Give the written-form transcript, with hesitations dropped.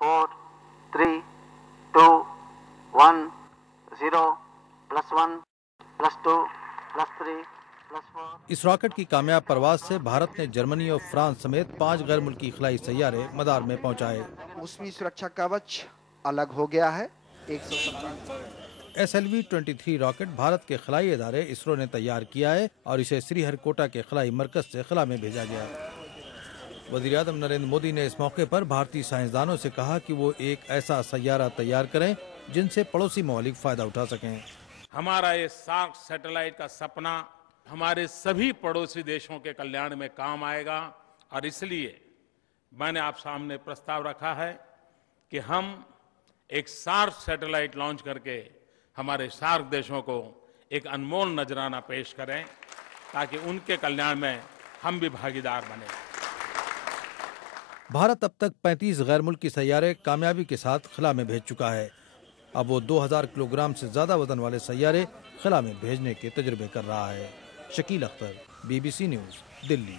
4, 3, 2, 1, 0, +1, +2, +3, +4। इस रॉकेट की कामयाब परवाज से भारत ने जर्मनी और फ्रांस समेत 5 गैर मुल्की खिलाई सैयारे मदार में पहुंचाए। मौसमी सुरक्षा कवच अलग हो गया है। SLV-23 रॉकेट भारत के खिलाई इदारे इसरो ने तैयार किया है और इसे श्रीहरिकोटा के खिलाई मरकज से खिला में भेजा गया। वज़ीर-ए-आज़म नरेंद्र मोदी ने इस मौके पर भारतीय साइंसदानों से कहा कि वो एक ऐसा सैयारा तैयार करें जिनसे पड़ोसी ममालिक फायदा उठा सकें। हमारा ये सार्क सैटेलाइट का सपना हमारे सभी पड़ोसी देशों के कल्याण में काम आएगा और इसलिए मैंने आप सामने प्रस्ताव रखा है कि हम एक सार्क सैटेलाइट लॉन्च करके हमारे सार्क देशों को एक अनमोल नजराना पेश करें ताकि उनके कल्याण में हम भी भागीदार बने। भारत अब तक 35 गैर मुल्की सैयारे कामयाबी के साथ खिला में भेज चुका है। अब वो 2000 किलोग्राम से ज्यादा वजन वाले सैयारे खिला में भेजने के तजुर्बे कर रहा है। Shakeel Akhtar, BBC news, Delhi.